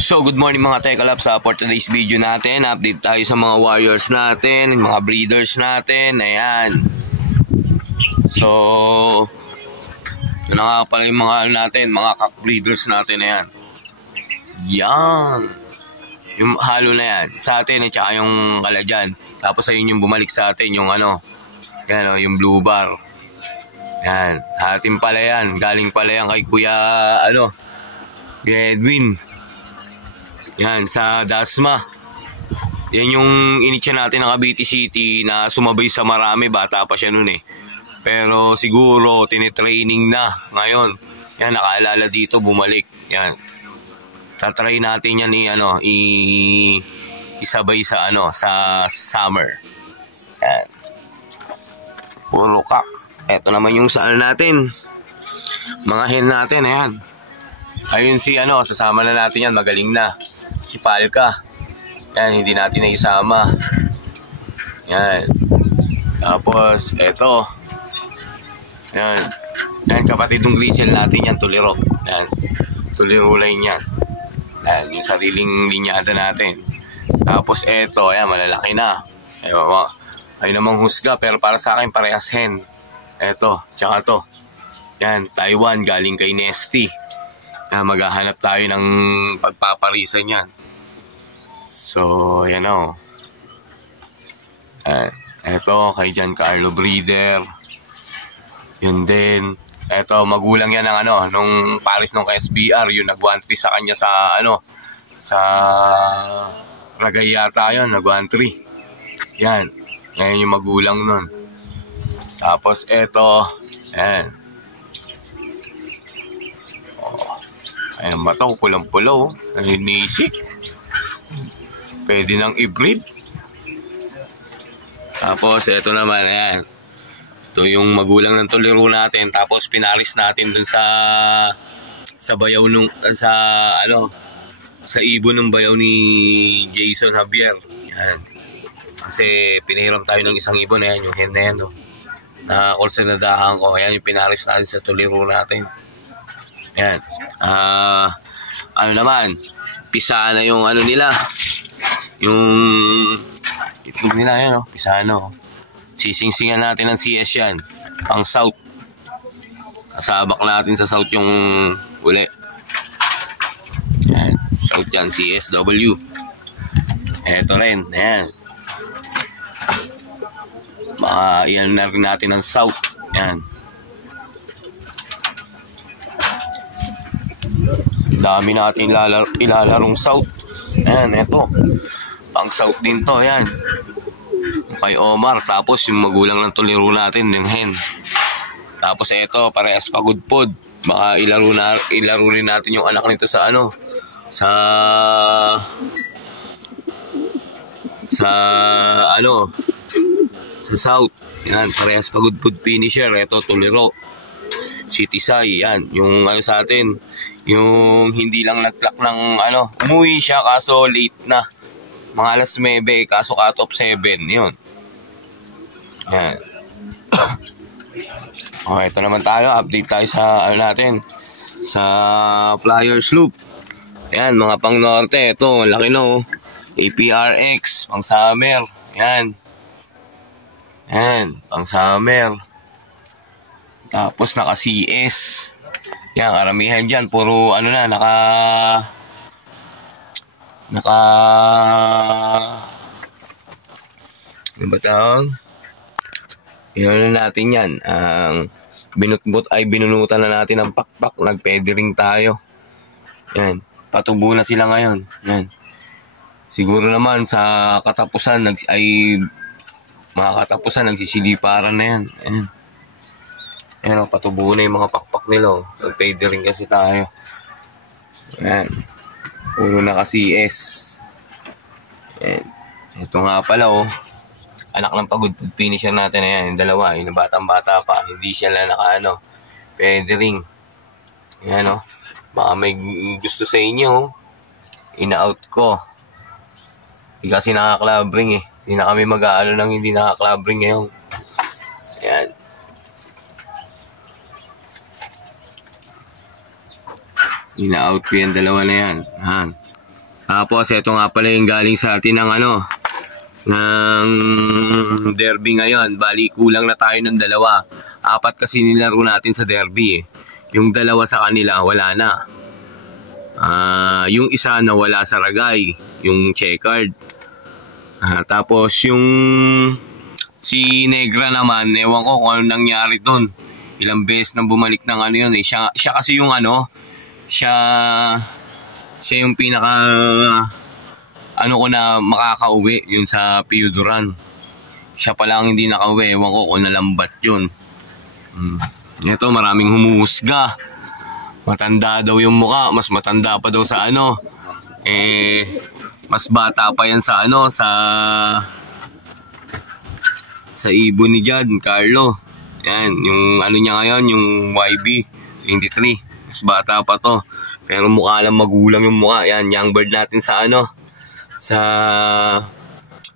So good morning mga Tekalab. For today's video natin, update tayo sa mga warriors natin, mga breeders natin. Ayan. So ito na nga pala yung mga natin, mga cock breeders natin. Ayan. Yan. Yung halo na yan sa atin at saka yung kaladyan. Tapos ayun yung bumalik sa atin, yung ano, yan o, yung blue bar. Yan. Atin pala yan. Galing pala yan kay Kuya Edwin. Yan, sa Dasma. Yan yung initya natin ng Cavite City na sumabay sa marami. Bata pa siya nun eh. Pero siguro, tinitraining na ngayon. Yan, nakaalala dito, bumalik. Yan. Tatry natin yan isabay sa sa summer. Yan. Puro kak. Eto naman yung saan natin. Mga hen natin, ayan. Ayun si sasama na natin yan, magaling na. Si Palka. Yan, hindi natin na isama. Yan. Tapos, eto. Yan. Yan, kapatid ng grisel natin yan, tuliro. Yan. Tuliro line yan. Yan, yung sariling linyada natin. Tapos, eto. Yan, malalaki na. Ayun namang husga, pero para sa akin, parehas hen. Eto, tsaka to. Yan, Taiwan, galing kay Nesty. Maghahanap tayo ng pagpaparisan yan. So, yan o. Eto, kay Giancarlo Breeder. Yun din. Eto, magulang yan ng nung Paris nung SBR. Yun, nag-1-3 sa kanya sa sa Ragay yata yun, nag-1-3. Yan. Ngayon yung magulang nun. Tapos, eto. Yan. Ayan ba ito? Pulang-pulaw. Nisik. Pwede nang i-breed. Tapos, ito naman. Ayan. Ito yung magulang ng tuliro natin. Tapos, pinaris natin dun sa bayaw nung, sa ibon ng bayaw ni Jason Javier. Ayan. Kasi, pinahiram tayo ng isang ibon. Ayan, yung hen na yan. Na kursinadahan ko. Ayan, yung pinaris natin sa tuliro natin. Ayan. Naman, pisa na yung nila. Yung itlog nila yan, pisa na. Sising-singan natin ng CS yan. Pang south. Kasabak natin sa south yung uli. Ayan. South yan, CSW. Eto rin, ayan. Iyan na rin natin ng south. Ayan. Dami natin ilalarong south. Ayan, eto. Pang south din to, ayan. Kay Omar. Tapos yung magulang ng tuliro natin, yung hen. Tapos eto, parehas pagudpod. Baka ilaro rin natin yung anak nito sa sa south. Ayan, parehas pagudpod finisher. Eto, tuliro. City Sai, yan. Yung sa atin, yung hindi lang nag-clock ng umuwi siya kaso late na. Mga alas 9, kaso cut off 7. Yun. Yan. Okay, ito naman tayo. Update tayo sa natin. Sa Flyers Loop. Yan, mga pang norte. Ito, laki no. APRX, pang summer. Yan. Yan, pang summer. Tapos naka-CS. Yan, karamihan dyan. Puro ano ano ba tawag? Yan natin yan. Binunutan na natin ang pakpak. Nag-pedering tayo. Yan. Patubo na sila ngayon. Yan. Siguro naman sa katapusan, mga katapusan, nagsisiliparan na yan. Yan. Ayan, patubo na yung mga pakpak nila. Nag-payday rin kasi tayo. Ayan. Puro naka-CS. Ayan. Ito nga pala, anak ng pagudpod finisher natin. Ayan, yung dalawa. Yung batang-bata pa. Hindi siya lang payday ring. Ayan, baka may gusto sa inyo, ina-out ko. Hindi kasi naka-club ring eh. Hindi na kami mag-aalo ng hindi naka-club ring ngayon. Ayan. Ina-out ko yung dalawa na yan. Yan. Tapos, ito nga pala yung galing sa atin ng ng derby ngayon. Bali, kulang na tayo ng dalawa. 4 kasi nilaro natin sa derby eh. Yung dalawa sa kanila, wala na. Yung isa na wala sa ragay, yung checkered. Tapos, yung si Negra naman, ewan ko kung ano nangyari doon. Ilang beses na bumalik ng ano yun eh. Siya kasi yung siya yung pinaka ko na makakauwi yun sa Piyuduran. Siya pala ang hindi nakauwi. Ewan ko kung nalambat yun. Ito, maraming humuhusga. Matanda daw yung muka. Mas matanda pa daw sa mas bata pa yan sa sa ibon ni Jan Carlo. Yan, yung niya ngayon, yung YB 23. Mas bata pa to. Pero mukha lang magulang yung mukha. Yan, young bird natin sa sa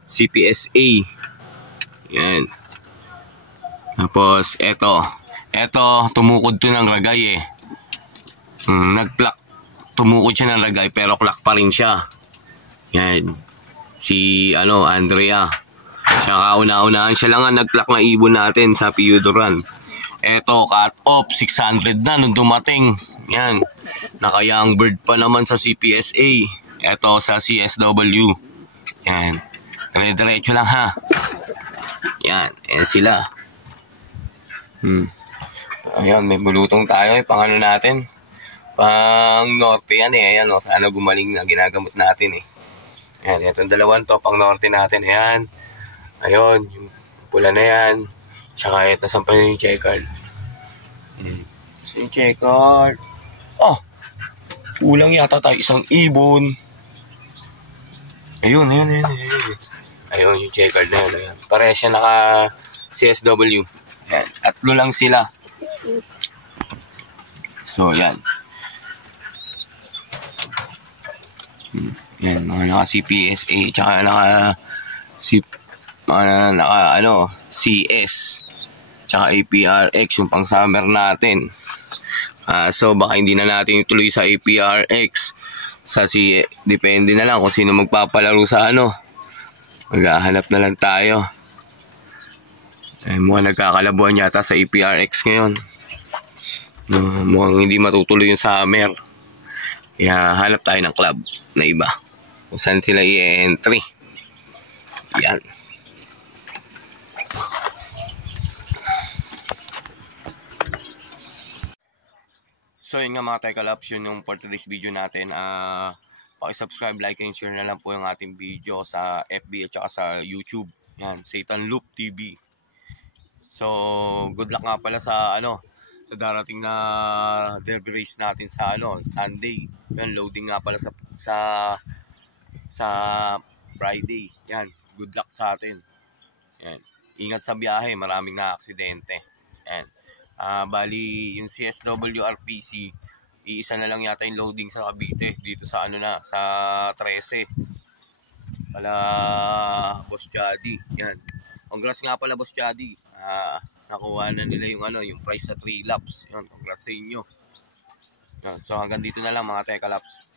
CPSA. Yan. Tapos, eto, tumukod to ng ragay eh. Nag-pluck. Tumukod siya ng ragay pero clock pa rin siya. Yan. Si, Andrea. Siya kauna-unahan. Siya lang ang nag-pluck na ibon natin sa Piyuduran. Eto, cut off. 600 na nung dumating. Yan. Naka-young bird pa naman sa CPSA. Eto sa CSW. Yan. Dire-diretso lang ha. Yan. Ayan sila. Ayan, may bulutong tayo. Pang natin. Pang norte yan eh. Ayan o. Sana gumaling na ginagamot natin eh. Ayan. Itong dalawang to. Pang norte natin. Ayan. Ayun. Yung pula na yan. Tsaka ito. Sampa yung checkered. So yung checkered. Oh! Kulang yata tayo isang ibon. Ayun. Ayun yung checkered na yun. Ayun. Pareha siya naka CSW. Ayan. 3 lang sila. So, yan. Yan, mga naka-CPSA, tsaka CS, tsaka APRX, yung pang-summer natin. So, baka hindi na natin ituloy sa APRX. Depende na lang kung sino magpapalaro sa maghahanap na lang tayo. Mukhang nagkakalabuan yata sa APRX ngayon. Mukhang hindi matutuloy yung summer. Kaya hanap tayo ng club na iba kung saan sila i-entry. Yan. So yun nga mga Tekalabs, yun yung for today's video natin. Paki-subscribe, like, and share na lang po yung ating video sa FB at saka sa YouTube. Yan, Satan Loop TV. So, good luck nga pala sa sa darating na derby race natin sa Sunday. Yan, loading nga pala sa Friday. Yan, good luck sa atin. Yan. Ingat sa biyahe, maraming na aksidente. Yan. Bali, yung CSW RPC, iisa na lang yata yung loading sa Cavite dito sa sa 13. Pala Boss Jadi. Yan. Congrats nga pala Boss Jadi. Nakuha na nila yung prize sa 3 laps. Yan, congrats sa inyo. Yan. So hanggang dito na lang mga Tekalabs.